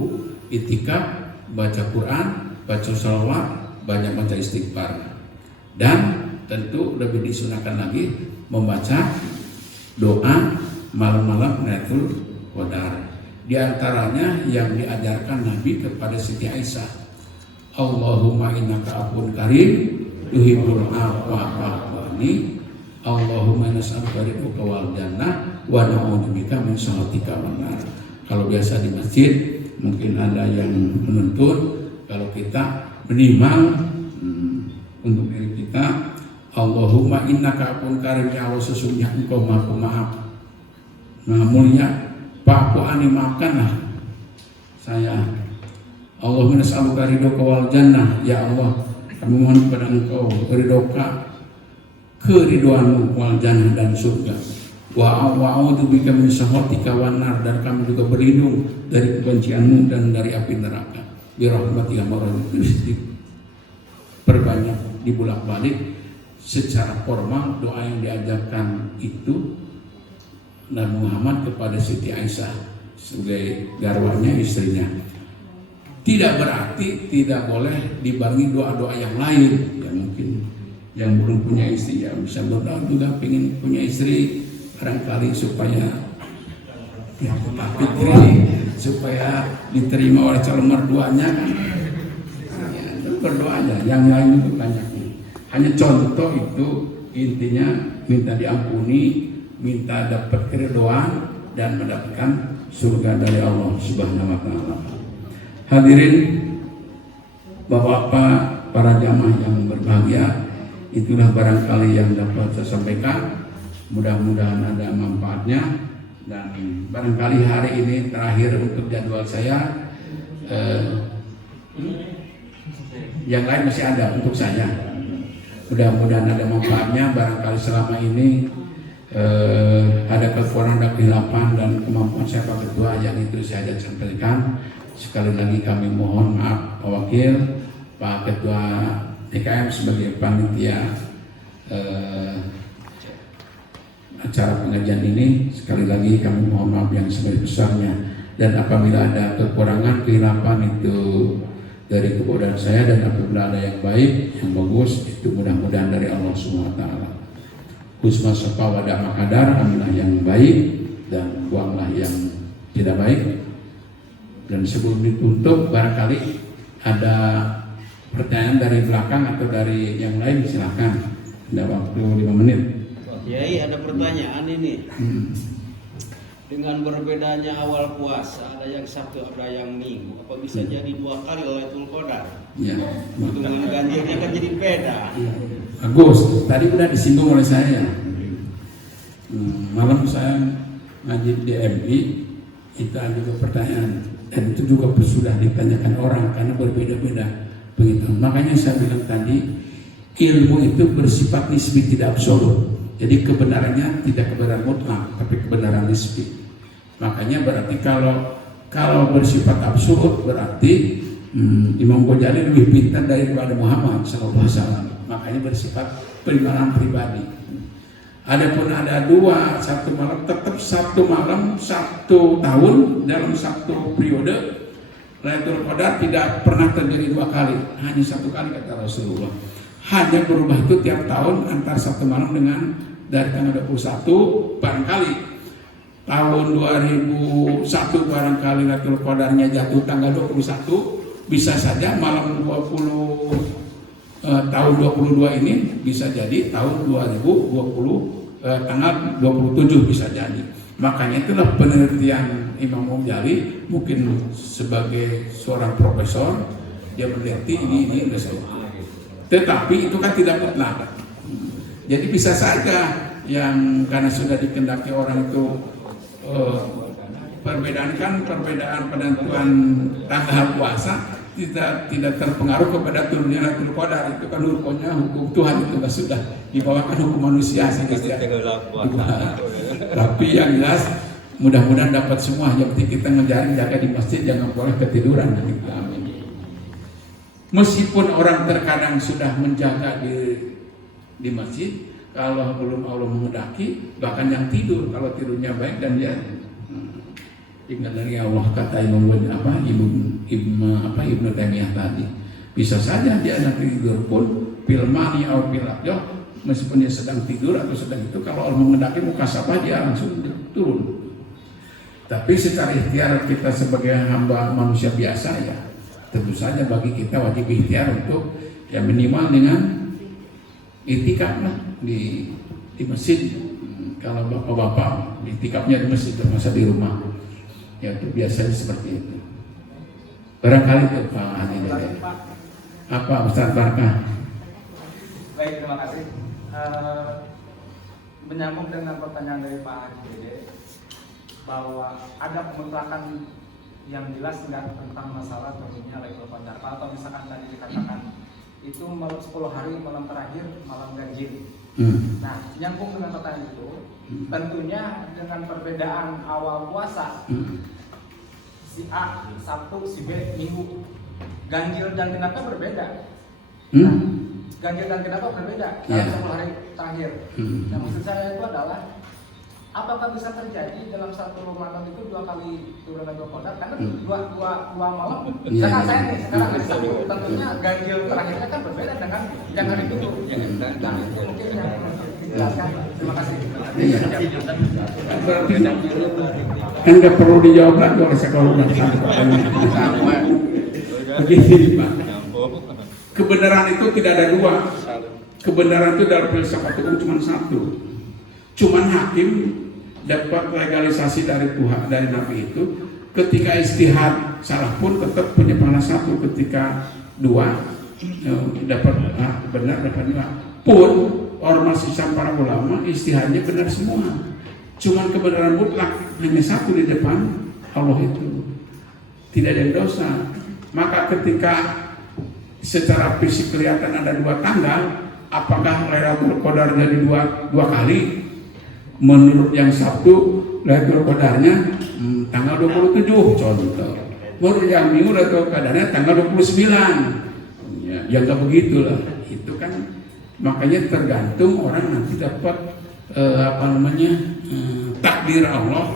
itikaf, baca Quran, baca sholawat, baca istighfar, dan tentu lebih disunahkan lagi membaca doa malam-malam Lailatul Qadar. Di antaranya yang diajarkan Nabi kepada Siti Aisyah, Allahumma innaka afuwwun karim tuhibbul afwa fa'fu anni, Allahumma nas'aluka ridhaka wal jannah wa na'udzubika min sakhatika wan nar. Kalau biasa di masjid mungkin ada yang menuntut, kalau kita minimal untuk diri kita, Allahumma innaka afuwwun karim, ya Allah sesungguhnya Engkau Maha Pemaaf, Maha Mulia, Pak ani maafkanlah saya. Allahumma nas'aluka ridhaka wal jannah, ya Allah Kami mohon kepada Engkau ridhoka keriduanmu wal jannah dan surga. Wa a'udzu bika min sakhatika wan nar, dan kami juga berlindung dari kebencianmu dan dari api neraka. Bi rahmatika perbanyak dibulak-balik secara formal doa yang diajarkan itu Nabi Muhammad kepada Siti Aisyah sebagai garwanya, istrinya. Tidak berarti tidak boleh dibarengi doa-doa yang lain. Ya mungkin yang belum punya istri ya bisa berdoa juga pengen punya istri, barangkali supaya ya supaya diterima oleh calon mertuanya kan. Ya, berdoa aja, yang lain itu banyak. Hanya contoh itu intinya minta diampuni, minta dapat keridhaan dan mendapatkan surga dari Allah Subhanahu wa taala. Hadirin Bapak-bapak, para jamaah yang berbahagia, itulah barangkali yang dapat saya sampaikan. Mudah-mudahan ada manfaatnya, dan barangkali hari ini terakhir untuk jadwal saya. Yang lain masih ada untuk saya. Mudah-mudahan ada manfaatnya. Barangkali selama ini ada kekurangan, ada kehilapan dan kemampuan saya Pak Ketua yang itu saya sampaikan. Sekali lagi kami mohon maaf Pak Wakil, Pak Ketua DKM sebagai panitia acara pengajian ini. Sekali lagi kami mohon maaf yang sebesar-besarnya, dan apabila ada kekurangan, kehilapan itu dari kebodohan saya, dan apabila ada yang baik, yang bagus, itu mudah-mudahan dari Allah Subhanahu wa taala. Husna safa wa da'ma qadar, ambillah yang baik dan buanglah yang tidak baik. Dan sebelum ditutup, barangkali ada pertanyaan dari belakang atau dari yang lain, silakan. Ada waktu 5 menit. Yai, ada pertanyaan ini. Dengan berbedanya awal puasa, ada yang Sabtu, ada yang Minggu, apa bisa jadi 2 kali Lailatul Qadar? Ya. Hitungan ganjilnya kan jadi beda. Bagus. Tadi udah disinggung oleh saya. Malam saya ngaji di MI, itu ada juga pertanyaan, dan itu juga sudah ditanyakan orang karena berbeda-beda begitu. Makanya saya bilang tadi, ilmu itu bersifat nisbi, tidak absolut. Jadi kebenarannya tidak kebenaran mutlak, tapi kebenaran nisbi. Makanya berarti kalau bersifat absolut berarti Imam Ghazali lebih pintar daripada Muhammad SAW. Makanya bersifat perimalan pribadi. Adapun ada 2 satu malam, tetap satu malam, 1 tahun dalam 1 periode. Lailatul Qadar tidak pernah terjadi 2 kali, hanya 1 kali kata Rasulullah. Hanya berubah itu tiap tahun antara 1 malam dengan dari tanggal 21, barangkali tahun 2001 barangkali Lailatul Qadarnya jatuh tanggal 21, bisa saja malam 20 tahun 22 ini bisa jadi tahun 2020 tanggal 27 bisa jadi. Makanya itulah penelitian Imam Ghazali, mungkin sebagai seorang profesor dia meneliti ini tetapi itu kan tidak mutlak. Jadi bisa saja yang karena sudah dikendaki orang itu perbedaan penentuan tanggal puasa tidak terpengaruh kepada turunnya Lailatul Qadar. Itu kan hukumnya hukum Tuhan, itu kan sudah dibawakan hukum manusia sih. Tapi yang jelas mudah-mudahan dapat semua. Yang penting kita ngejaring jaga di masjid, jangan boleh ketiduran. Amin. Meskipun orang terkadang sudah menjaga di masjid, kalau belum Allah menghendaki, bahkan yang tidur kalau tidurnya baik dan dia ingat lagi Allah kata Ibnu Taimiyah tadi, bisa saja dia nanti tidur pun filmani atau filakjoh, meskipun dia sedang tidur atau sedang itu, kalau Allah menghendaki mukasabah dia langsung turun. Tapi secara ikhtiar kita sebagai hamba manusia biasa ya, tentu saja bagi kita wajib ikhtiar untuk ya minimal dengan itikaf lah di masjid. Kalau bapak-bapak itikafnya di masjid, masa di rumah, ya itu biasanya seperti itu. Barangkali itu Pak Haji Dede. Apa Ustaz Barkah? Baik, terima kasih. Menyambung dengan pertanyaan dari Pak Haji Dede, bahwa ada pemutlakan yang jelas nggak tentang masalah turunnya Lailatul Qadar, atau misalkan tadi dikatakan itu malam 10 hari malam terakhir malam ganjil. Nah, nyambung dengan pertanyaan itu, tentunya dengan perbedaan awal puasa, si A Sabtu, si B Minggu, ganjil dan genapnya berbeda. Nah, ganjil dan genapnya berbeda dalam 10 hari terakhir. Nah, maksud saya itu adalah apakah bisa terjadi dalam satu Ramadan itu 2 kali turun dua qadar? Karena dua malam. Sekarang saya nih, sekarang hari Sabtu, tentunya ganjil terakhirnya kan berbeda dengan yang hari itu. Nah, itu mungkin yang dijelaskan. Terima kasih. Kan nggak perlu dijawab lagi oleh sekolah begini Pak. Kebenaran itu tidak ada dua. Kebenaran itu dalam filsafat hukum cuma satu. Cuman hakim dapat legalisasi dari Tuhan, dari Nabi itu ketika istihad salah pun tetap punya pahala satu, ketika dua dapat benar dapat dua pun ormas Islam para ulama istihadnya benar semua, cuman kebenaran mutlak hanya satu di depan Allah, itu tidak ada yang dosa. Maka ketika secara fisik kelihatan ada 2 tanggal, apakah Lailatul Qadar jadi dua kali? Menurut yang Sabtu Lailatul Qadarnya tanggal 27 contoh. Menurut yang Minggu Lailatul Qadarnya tanggal 29. Ya nggak begitulah. Itu kan makanya tergantung orang nanti dapat takdir Allah,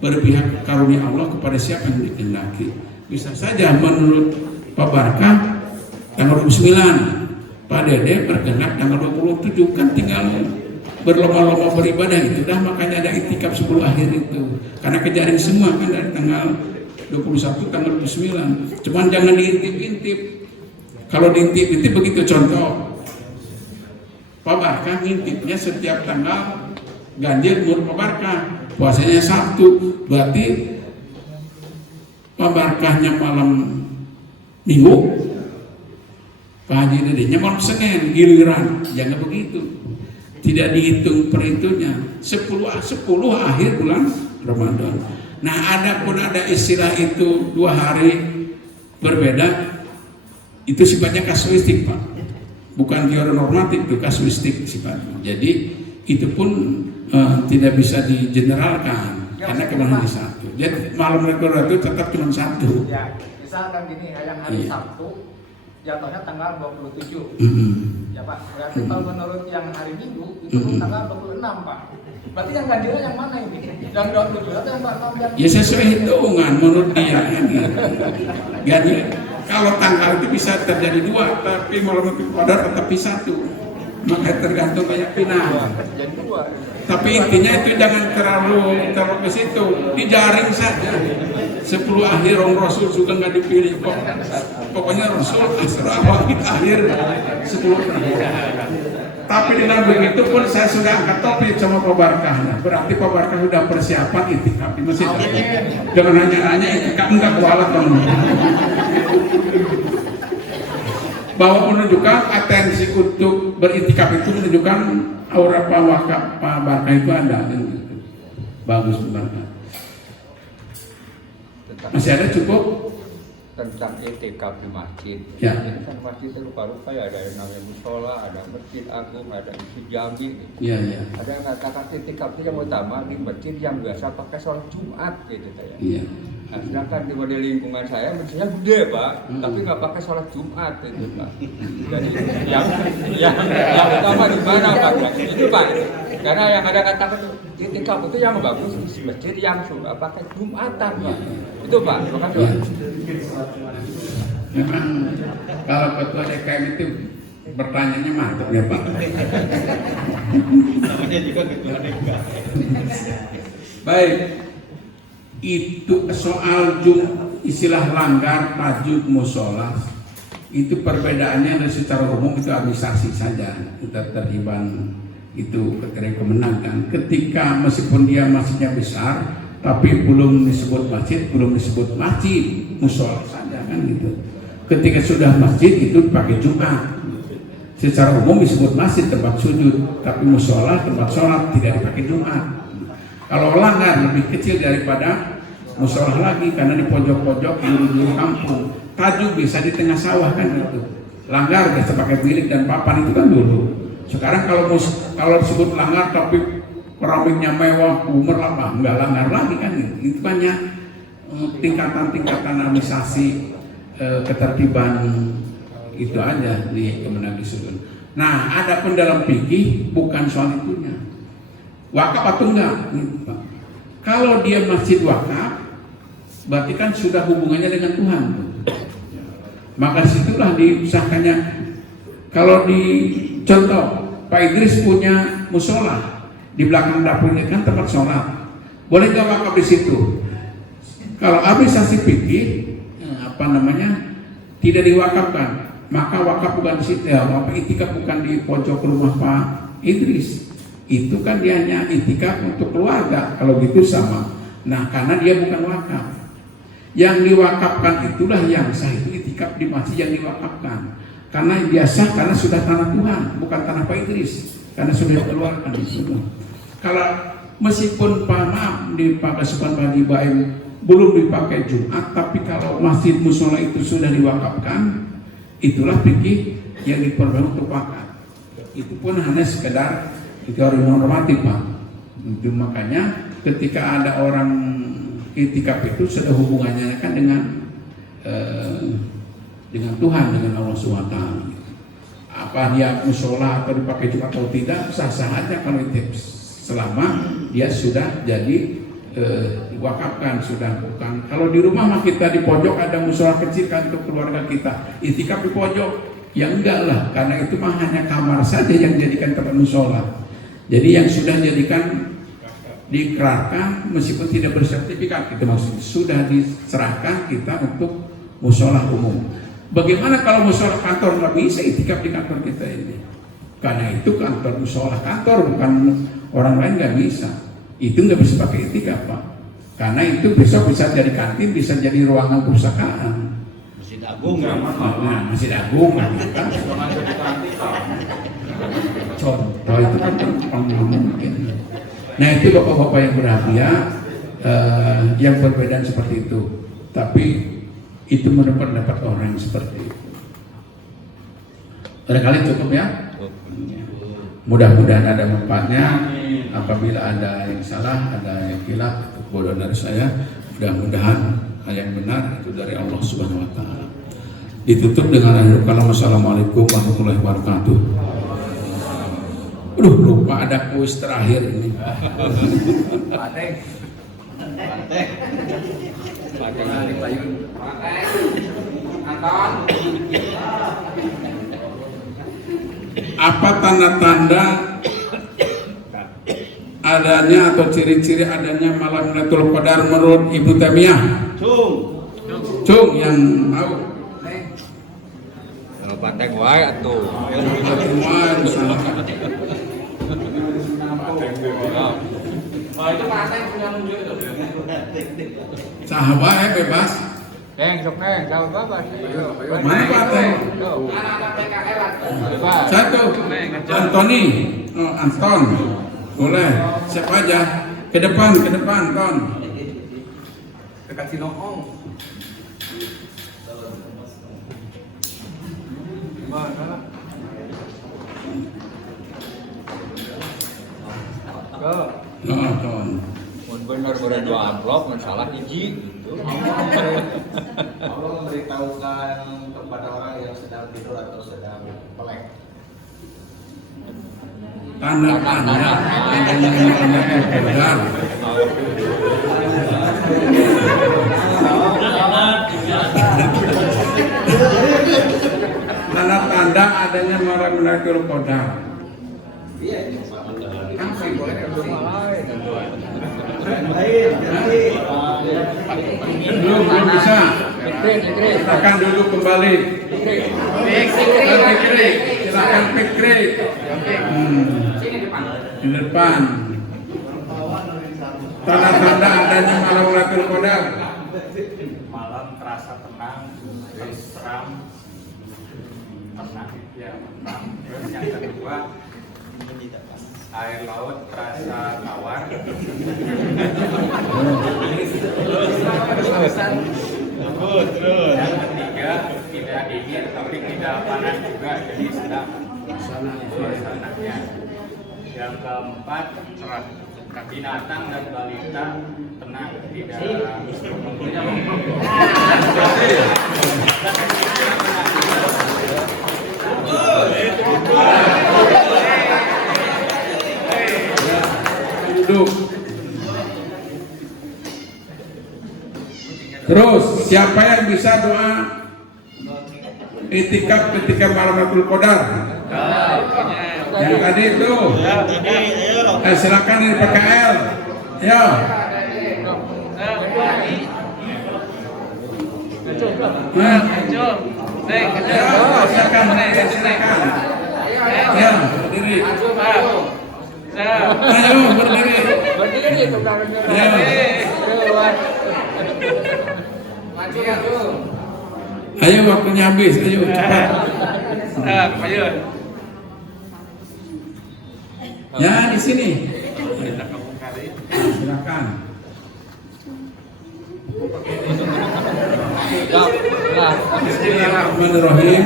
berpihak karunia Allah kepada siapa yang dikehendaki. Bisa saja menurut Pak Barkah tanggal 29, Pak Dede berkehendak tanggal 27, kan tinggal berlomba-lomba beribadah itu dah. Makanya ada itikaf 10 akhir itu, karena kejadian semua kan dari tanggal 21 tanggal 29. Cuman jangan diintip-intip. Kalau diintip-intip begitu, contoh Pak Barkah ngintipnya setiap tanggal ganjil menurut Pak Barkah, puasanya Sabtu, berarti Pak Barkahnya malam Minggu, Pak Haji Dedenya malam Senin, giliran. Jangan begitu. Tidak dihitung per itunya. 10 akhir bulan Ramadan. Nah, ada istilah itu 2 hari berbeda, itu sifatnya kasuistik Pak, bukan teori normatif, itu kasuistik sifatnya. Jadi itu pun tidak bisa digeneralkan karena kebenaran satu. Jadi malam Ramadan itu tetap cuma satu. Ya, misalkan gini, yang hari Sabtu jatuhnya tanggal 27. Ya Pak, berarti kalau menurut yang hari Minggu itu tanggal 26 Pak. Berarti yang ganjilnya yang mana ini? Yang 27 atau yang 26? Ya sesuai hitungan menurut dia ini. Ganjil kalau tanggal itu bisa terjadi 2, tapi malam itu Qadar tetapi 1. Maka tergantung keyakinan. Jadi 2. Tapi intinya itu jangan terlalu ke situ, dijaring saja. 10 akhir Rasul juga nggak dipilih kok. Pokoknya Rasul asrah akhir 10 terakhir. Tapi dengan begitu pun saya sudah angkat topik sama Pak Barkah. Berarti Pak Barkah sudah persiapan itikaf di masjid. Jangan hanya itikaf enggak kualat dong. Bahwa menunjukkan atensi untuk beritikaf itu menunjukkan aura Pak Barkah itu ada. Bagus Pak Barkah. Masih ada cukup? Tentang itikaf di masjid. Ya. Ini kan masjid itu rupa-rupa ya, ada yang namanya musola, ada masjid agung, ada masjid jami. Iya, iya. Ada yang katakan itikaf itu yang utama di masjid yang biasa pakai sholat Jumat gitu saya. Iya. Nah, sedangkan di lingkungan saya masjidnya gede Pak, tapi nggak pakai sholat Jumat gitu Pak. Jadi yang utama di mana Pak? Itu Pak. Karena yang ada katakan itikaf itu yang bagus di masjid yang sudah pakai Jumatan Pak. Itu Pak. Terima kasih Pak. Memang kalau ketua DKM itu bertanyanya mantap ya Pak. Namanya juga ketua DKM. Baik, itu soal istilah langgar tajuk musola itu perbedaannya dari secara umum itu administrasi saja, kita terhiban itu kemenangan. Ketika meskipun dia masjidnya besar, tapi belum disebut masjid, musola saja kan gitu. Ketika sudah masjid itu pakai Jumat. Secara umum disebut masjid tempat sujud, tapi musola tempat sholat tidak dipakai Jumat. Kalau langgar lebih kecil daripada musola lagi karena di pojok-pojok di ujung kampung. Tajuk bisa di tengah sawah kan gitu. Langgar biasa pakai bilik dan papan itu kan dulu. Sekarang kalau disebut langgar tapi keramiknya mewah, lama, nggak langgar lagi kan. Itu banyak tingkatan-tingkatan administrasi ketertiban itu aja di Kemendagri Sudun. Nah, ada pun dalam fikih bukan soal itunya. Wakaf atau enggak? Kalau dia masjid wakaf, berarti kan sudah hubungannya dengan Tuhan. Maka situlah disahkannya. Kalau di contoh Pak Idris punya musola di belakang dapurnya kan tempat sholat, boleh nggak wakaf di situ? Kalau administrasi fikih tidak diwakafkan, maka wakaf bukan di situ. Itikaf bukan di pojok rumah Pak Idris. Itu kan dia hanya itikaf untuk keluarga. Kalau gitu sama. Nah, karena dia bukan wakaf. Yang diwakafkan itulah yang sah, itu itikaf di masjid yang diwakafkan. Karena biasa karena sudah tanah Tuhan, bukan tanah Pak Idris. Karena sudah dikeluarkan di semua. Kalau meskipun di Pak Kasupan Pak Haji Baim belum dipakai Jumat, tapi kalau masjid musola itu sudah diwakafkan, itulah fikih yang diperbolehkan untuk wakaf. Itu pun hanya sekedar teori normatif, Pak. Itu makanya ketika ada orang itikaf itu sudah hubungannya kan dengan Tuhan, dengan Allah SWT. Apa dia musola atau dipakai Jumat atau tidak, sah-sah aja kalau itu, selama dia sudah jadi diwakafkan, sudah bukan. Kalau di rumah mah kita di pojok ada musola kecil kan untuk keluarga kita, itikaf di pojok, ya enggak lah, karena itu mah hanya kamar saja yang dijadikan tempat musola. Jadi yang sudah jadikan dikerahkan meskipun tidak bersertifikat, itu maksudnya sudah diserahkan kita untuk musola umum. Bagaimana kalau musola kantor nggak bisa itikaf di kantor kita ini? Karena itu kantor musola kantor, bukan orang lain nggak bisa. Itu nggak bisa pakai itikaf, Pak. Karena itu besok bisa jadi kantin, bisa jadi ruangan perpustakaan. Masjid Agung ya? Nah, Masjid Agung kan. Contoh itu kan mungkin. Nah, itu bapak-bapak yang berbahagia, yang perbedaan seperti itu. Tapi itu mendapat orang seperti itu. Barangkali cukup ya. Mudah-mudahan ada manfaatnya. Apabila ada yang salah, ada yang khilaf, bodoh dari saya, mudah-mudahan yang benar itu dari Allah Subhanahu wa taala. Ditutup dengan akhir kalam. Assalamualaikum warahmatullahi wabarakatuh. Lupa ada kuis terakhir ini. Apa tanda-tanda adanya atau ciri-ciri adanya malam Lailatul Qadar menurut Ibu Taimiyah? Cung yang tahu. Pateng wae atuh. Pateng wae misalkan. Itu pateng punya nunjuk itu. Sahabat bebas. Neng, sok neng, sahabat bebas. Mana pateng? Anak-anak PKL. Bebas. Satu. Antoni. Oh, Anton. Boleh. Siapa aja? Ke depan, Ton. Dekat Sinoong. Mana? Oh, Ton. Mun bener dua amplop, masalah hiji gitu. Allah memberitahukan kepada orang yang sedang tidur atau sedang melek. Tanda-tanda adanya Lailatul Qadar. Tanda-tanda adanya malam Lailatul Qadar. Belum bisa. Silakan duduk kembali. Silakan Fikri. Di depan. Tanda-tanda adanya malam Lailatul Qadar. Malam terasa tenang, seram, tenang ya, tenang. Terus yang kedua, air laut terasa tawar. Terus. Yang ketiga, tidak dingin tapi tidak panas juga, jadi sedang suasananya. Yang keempat, binatang dan balita tenang, tidak Duduk. Terus siapa yang bisa doa itikaf ketika malam Lailatul Qadar? Yang tadi itu. Silakan dari PKL. Ya. Silakan. Ya, berdiri. Ayo berdiri. Ya. Ayo waktunya habis, ayo cepat. Ya di sini. Silakan. Bismillahirrahmanirrahim.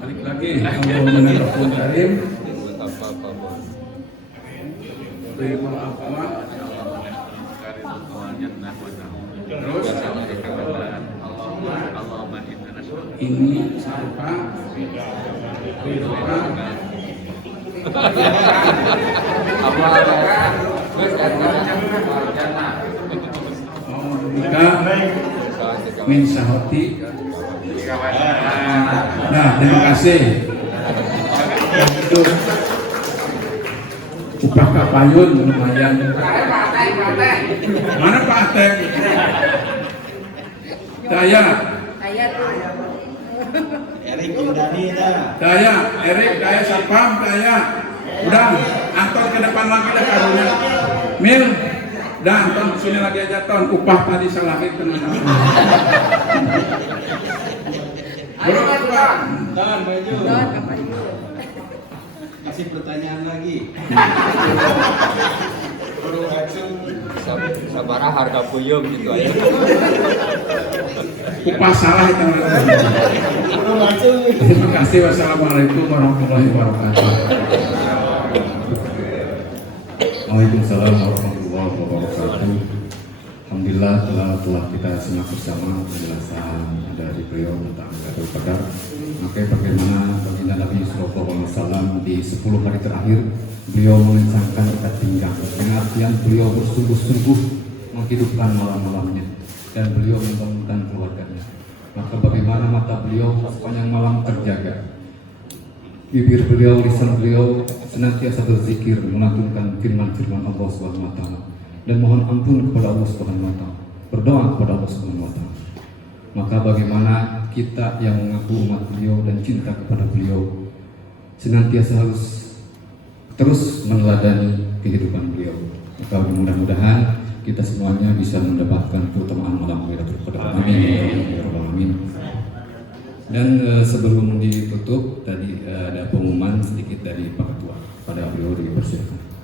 Balik lagi. Bismillahirrahmanirrahim. Terus ini sarupa min sahoti. Nah, terima kasih. Itu upah kapayun lumayan. Mana Pak Ateng? Saya. Erik Indani dah. Saya, Erik, saya Sapam, saya. Udah, Anton ke depan lagi dah karunya. Mil, dah Anton sini lagi aja Ton. Upah tadi salahin teman-teman. Berapa Pak? Dan baju. Kasih pertanyaan lagi. sabaraha harga puyung gitu aja. Upah salah itu. Terima kasih. Wassalamualaikum warahmatullahi wabarakatuh. Waalaikumsalam warahmatullahi wabarakatuh. Alhamdulillah telah kita simak bersama penjelasan dari beliau tentang Lailatul Qadar. Maka bagaimana baginda Nabi Sallallahu Alaihi Wasallam di 10 hari terakhir beliau mengencangkan dekat pinggang dengan artian beliau bersungguh-sungguh menghidupkan malam-malamnya dan beliau membangunkan keluarganya. Maka bagaimana mata beliau sepanjang malam terjaga, bibir beliau, lisan beliau senantiasa berzikir melantunkan firman-firman Allah Subhanahu wa taala dan mohon ampun kepada Allah Subhanahu wa taala, berdoa kepada Allah Subhanahu wa taala. Maka bagaimana kita yang mengaku umat beliau dan cinta kepada beliau senantiasa harus terus meneladani kehidupan beliau. Maka mudah-mudahan kita semuanya bisa mendapatkan keutamaan malam Lailatul Qadar. Amin. Ya Rabbal Alamin. Dan sebelum ditutup tadi ada pengumuman sedikit dari Pak Ketua pada beliau dipersilakan.